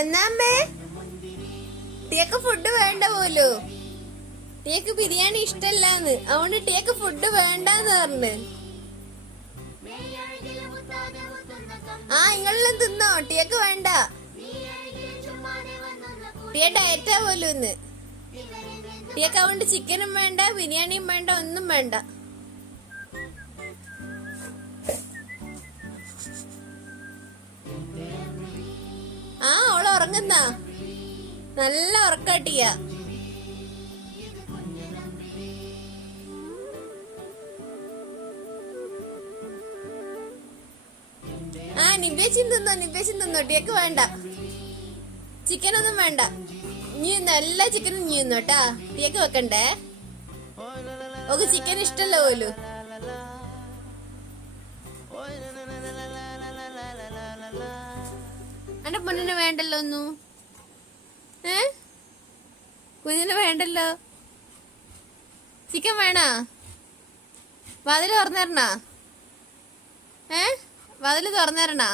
എന്നാമ്മേ ടീക്ക് food വേണ്ട പോലോ. ടീക്ക് ബിരിയാണി ഇഷ്ടല്ലാന്ന്, അതുകൊണ്ട് ടീക്ക് food വേണ്ടെന്ന് പറഞ്ഞു. ഇങ്ങളെല്ലാം തിന്നോ, ടീക്ക് വേണ്ട. ടീ ഡയറ്റാ പോലും ഇന്ന്. ടീക്ക് അതുകൊണ്ട് ചിക്കനും വേണ്ട, ബിരിയാണിയും വേണ്ട, ഒന്നും വേണ്ട. ഓള് ഉറങ്ങുന്ന നല്ല ഉറക്കാട്ടിയ. നിവേശം തിന്നോ, ടീക്ക് വേണ്ട. ചിക്കനൊന്നും വേണ്ട. നീ എല്ലാ ചിക്കനും നീ തിന്നോട്ടാ, ടീക്ക് വെക്കണ്ടേ. ഓക്ക് ചിക്കൻ ഇഷ്ടല്ല പോലും. എന്റെ പൊന്നിന് വേണ്ടല്ലോ ഒന്നും. കുഞ്ഞിന് വേണ്ടല്ലോ. ചിക്കൻ വേണ? വാതില് തുറന്നേരണ? വാതില് തുറന്നേരണ?